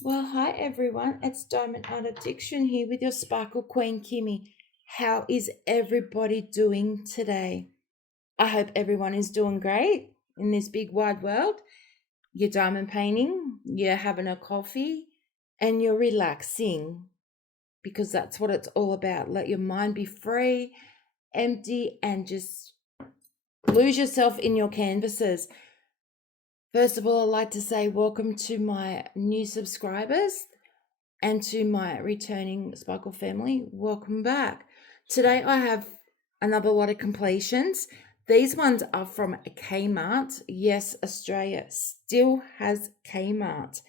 Well, hi everyone. It's Diamond Art Addiction here with your Sparkle Queen Kimmy. How is everybody doing today? I hope everyone is doing great in this big wide world. You're diamond painting, you're having a coffee, and you're relaxing because that's what it's all about. Let your mind be free, empty, and just lose yourself in your canvases. First of all, I'd like to say welcome to my new subscribers. And to my returning Sparkle family, welcome back. Today I have another lot of completions. These ones are from Kmart. Yes, Australia still has Kmart.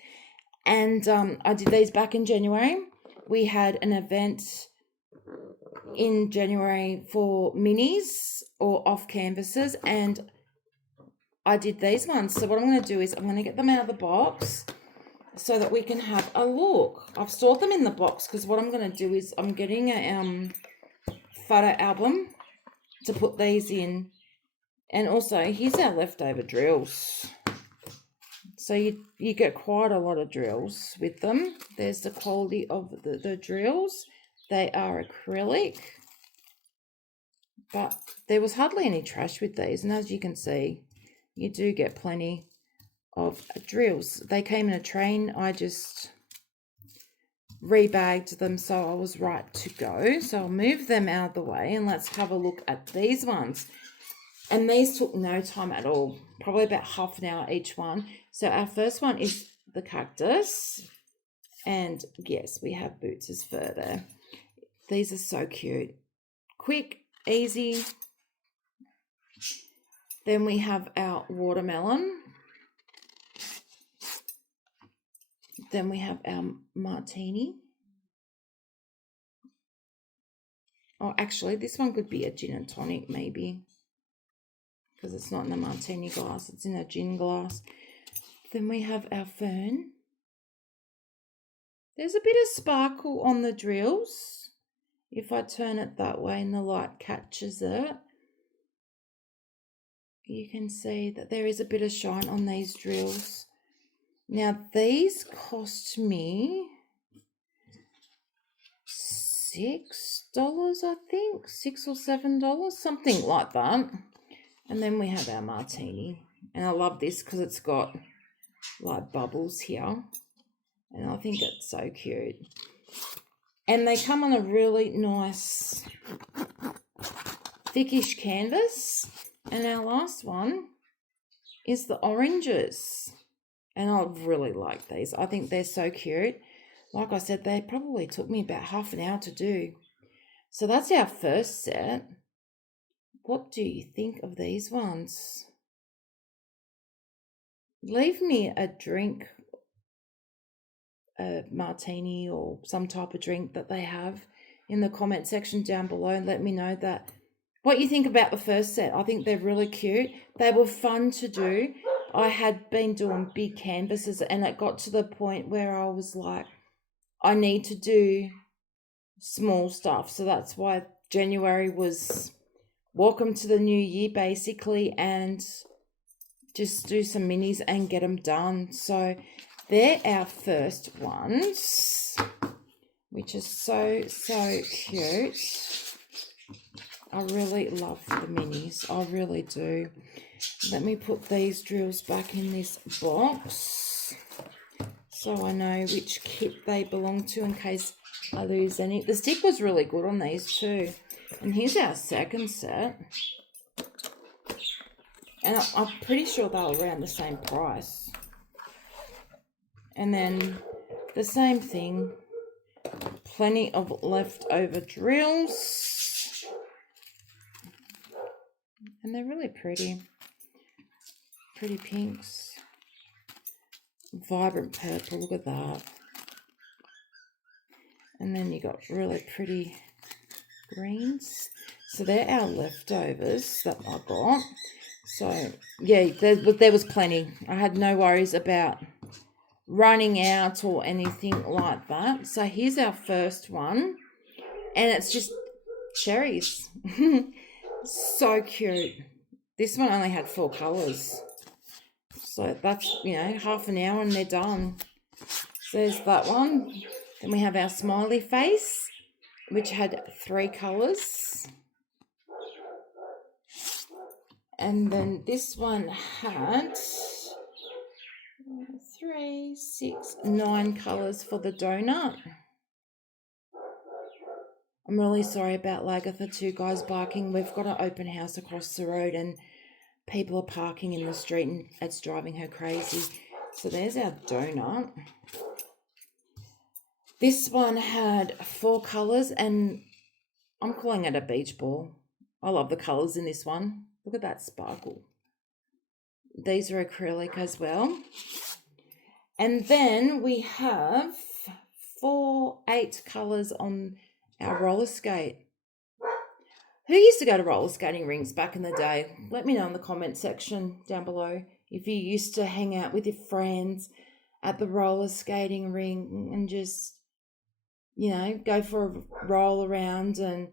And I did these back in January. We had an event in January for minis or off canvases, and I did these ones. So what I'm going to do is I'm going to get them out of the box so that we can have a look. I've stored them in the box because what I'm going to do is I'm getting a photo album to put these in. And also, here's our leftover drills. So you get quite a lot of drills with them. There's the quality of the drills. They are acrylic. But there was hardly any trash with these. And as you can see, you do get plenty of drills. They came in a train. I just rebagged them so I was right to go. So I'll move them out of the way and let's have a look at these ones. And these took no time at all, probably about half an hour each one. So our first one is the cactus. And yes, we have boots as fur there. These are so cute. Quick, easy. Then we have our watermelon. Then we have our martini. Oh, actually, this one could be a gin and tonic maybe, because it's not in a martini glass, it's in a gin glass. Then we have our fern. There's a bit of sparkle on the drills. If I turn it that way and the light catches it, you can see that there is a bit of shine on these drills. Now, these cost me $6, I think, $6 or $7, something like that. And then we have our martini. And I love this because it's got like bubbles here. And I think it's so cute. And they come on a really nice thickish canvas. And our last one is the oranges. And I really like these. I think they're so cute. Like I said, they probably took me about half an hour to do. So that's our first set. What do you think of these ones? Leave me a drink, a martini or some type of drink that they have in the comment section down below and let me know that what you think about the first set. I think they're really cute. They were fun to do. I had been doing big canvases and it got to the point where I was like, I need to do small stuff. So that's why January was welcome to the new year basically, and just do some minis and get them done. So they're our first ones, which is so cute. I really love the minis. I really do. Let me put these drills back in this box so I know which kit they belong to in case I lose any. The stick was really good on these too. And here's our second set. And I'm pretty sure they were around the same price. And then the same thing. Plenty of leftover drills. And they're really pretty. Pretty pinks. Vibrant purple, look at that. And then you got really pretty greens. So they're our leftovers that I got. So, yeah, there was plenty. I had no worries about running out or anything like that. So here's our first one. And it's just cherries. So cute. This one only had 4 colours. So that's, half an hour and they're done. So there's that one. Then we have our smiley face, which had 3 colours. And then this one had 3, 6, 9 colours for the donut. I'm really sorry about Lagatha, 2 guys barking. We've got an open house across the road and people are parking in the street and it's driving her crazy. So there's our donut. This one had 4 colours and I'm calling it a beach ball. I love the colours in this one. Look at that sparkle. These are acrylic as well. And then we have 8 colours on our roller skate. Who used to go to roller skating rinks back in the day? Let me know in the comment section down below if you used to hang out with your friends at the roller skating rink and just, go for a roll around, and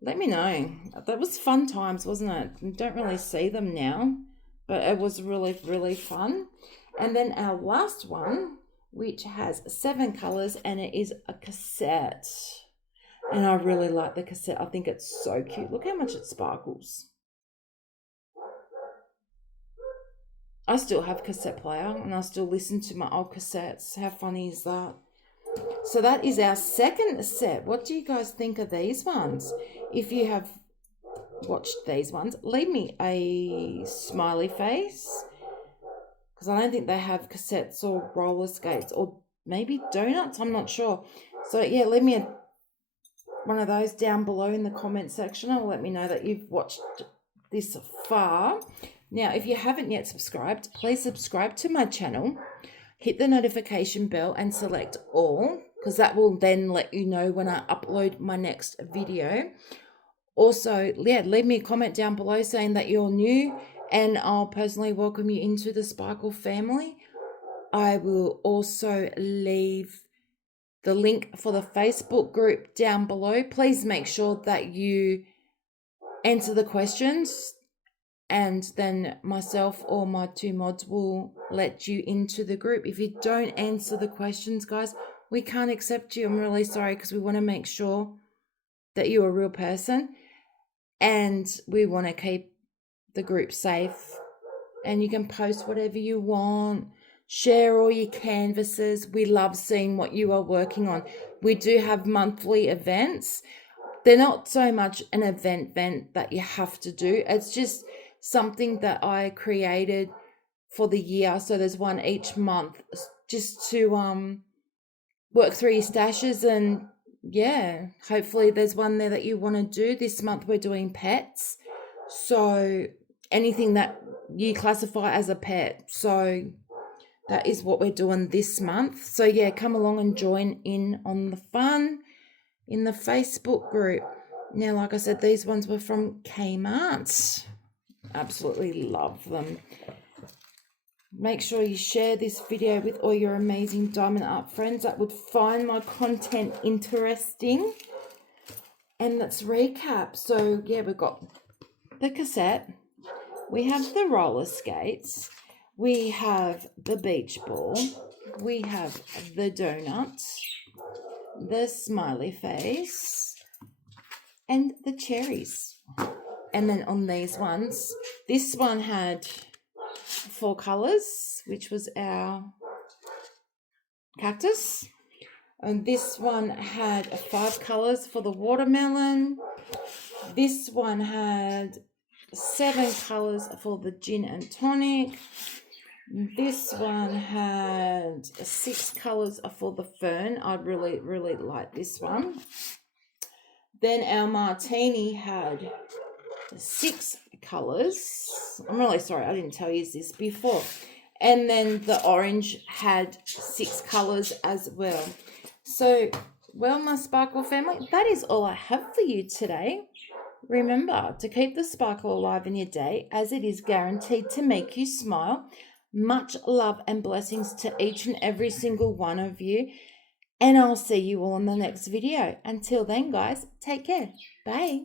let me know. That was fun times, wasn't it? We don't really see them now, but it was really, really fun. And then our last one, which has 7 colours, and it is a cassette. And I really like the cassette. I think it's so cute. Look how much it sparkles. I still have a cassette player and I still listen to my old cassettes. How funny is that? So that is our second set. What do you guys think of these ones? If you have watched these ones, leave me a smiley face, because I don't think they have cassettes or roller skates, or maybe donuts. I'm not sure. So yeah, leave me one of those down below in the comment section, or let me know that you've watched this far. Now, if you haven't yet subscribed, please subscribe to my channel. Hit the notification bell and select all, because that will then let you know when I upload my next video. Also, leave me a comment down below saying that you're new, and I'll personally welcome you into the Sparkle family. I will also leave the link for the Facebook group down below. Please make sure that you answer the questions, and then myself or my 2 mods will let you into the group. If you don't answer the questions, guys, we can't accept you. I'm really sorry, because we want to make sure that you're a real person, and we want to keep the group safe. And you can post whatever you want, share all your canvases. We love seeing what you are working on. We do have monthly events. They're not so much an event that you have to do. It's just something that I created for the year. So there's one each month, just to work through your stashes. And yeah, hopefully there's one there that you want to do. This month we're doing pets. So anything that you classify as a pet. So that is what we're doing this month. So yeah, come along and join in on the fun in the Facebook group. Now, like I said, these ones were from Kmart. Absolutely love them. Make sure you share this video with all your amazing diamond art friends that would find my content interesting. And let's recap. So yeah, we've got the cassette, we have the roller skates, we have the beach ball, we have the donut, the smiley face, and the cherries. And then on these ones, this one had 4 colours, which was our cactus. And this one had 5 colours for the watermelon. This one had 7 colours for the gin and tonic. This one had 6 colours for the fern. I really, really like this one. Then our martini had 6 colours. I'm really sorry, I didn't tell you this before. And then the orange had 6 colours as well. So, well, my Sparkle family, that is all I have for you today. Remember to keep the sparkle alive in your day, as it is guaranteed to make you smile. Much love and blessings to each and every single one of you. And I'll see you all in the next video. Until then, guys, take care. Bye.